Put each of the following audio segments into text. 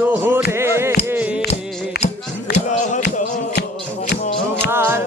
দোহরে তোমার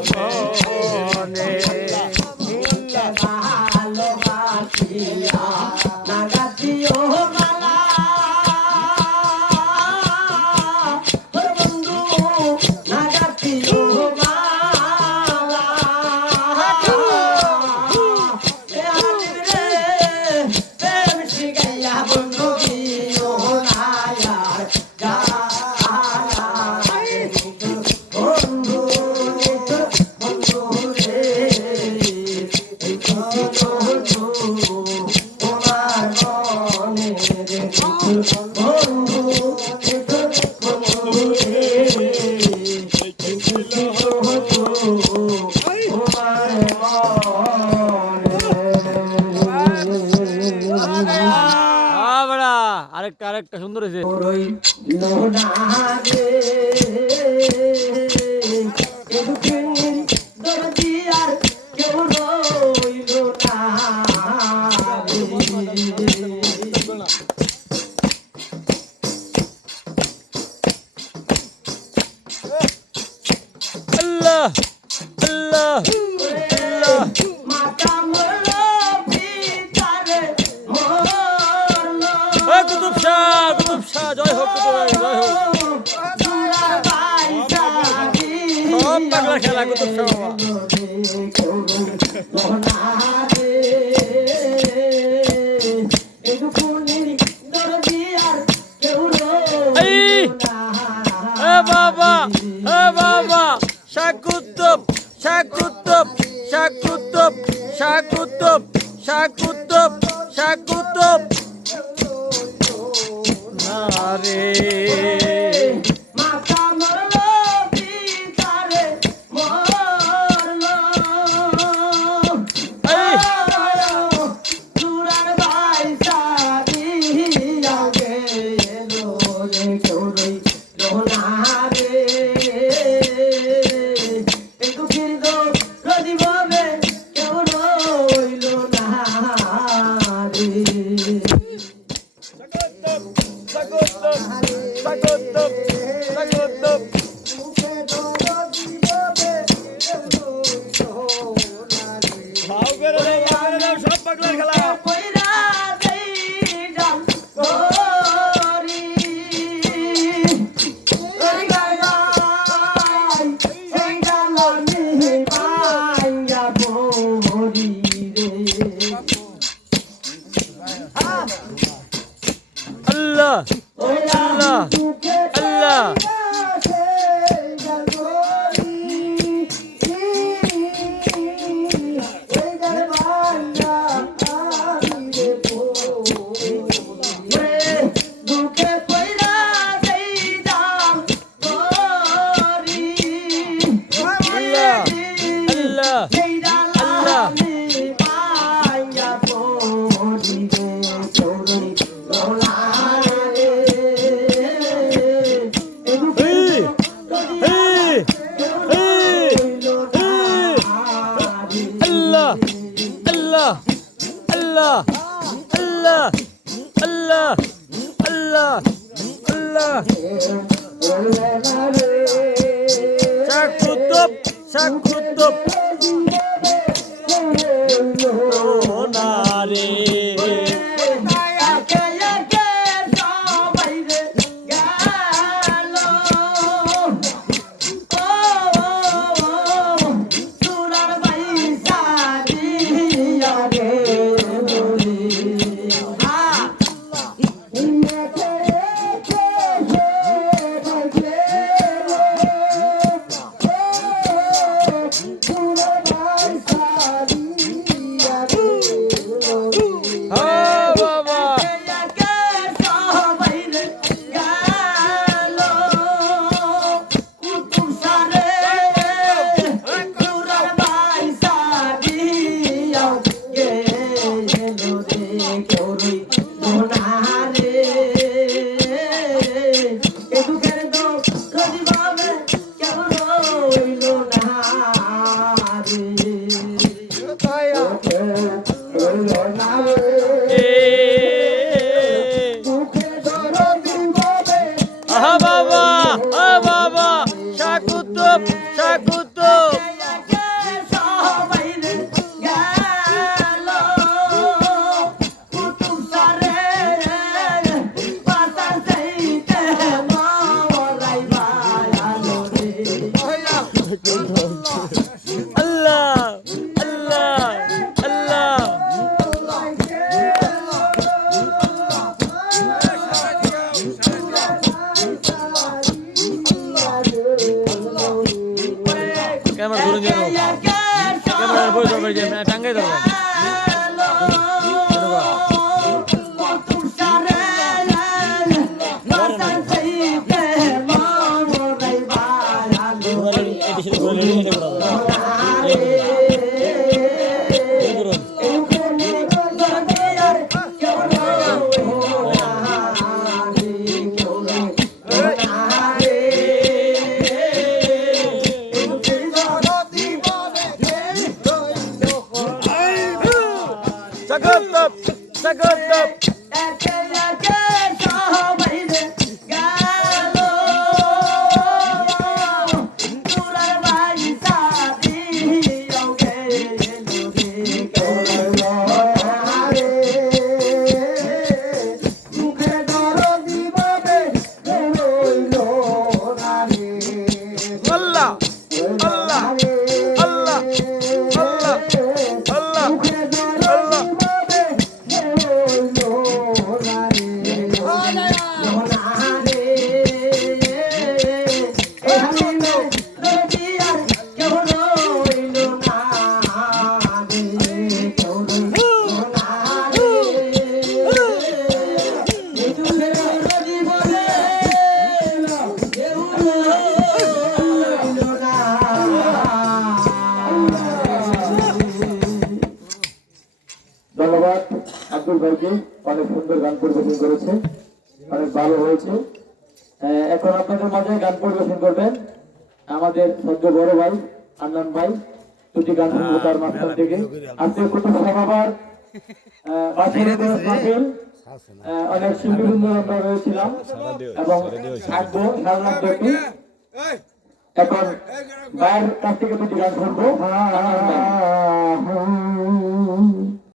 কুতুব শাহ কুতুব শাহ, জয় হোক কুতুব জয় হোক। সব পাগলা খেলা, কুতুব শাহ। বাবা বাবা বাবা শাহ শাকুতব শাকুতব শাকুতব শাকুতব শাকুতব নারে সব পাগলার খেলা। Sakutup, sakutup. তারপরে টাঙ্গাই দেবো Thank you. ধন্যবাদ। আব্দুল ভাইকে অনেক সুন্দর গান পরিবেশন করেছে। অনেক ভালো হয়েছে। এখন আপনাদের মাঝে গান পরিবেশন করবেন আমাদের সদ্য বড় ভাই, আন্নান ভাই। দুটি গান শুনব তার মাঝখান থেকে আজকে অনেক শিল্পীবৃন্দ আমরা রয়েছিলাম এবং থাকব সারা এখন কাছ থেকে দুটি গান শুনব।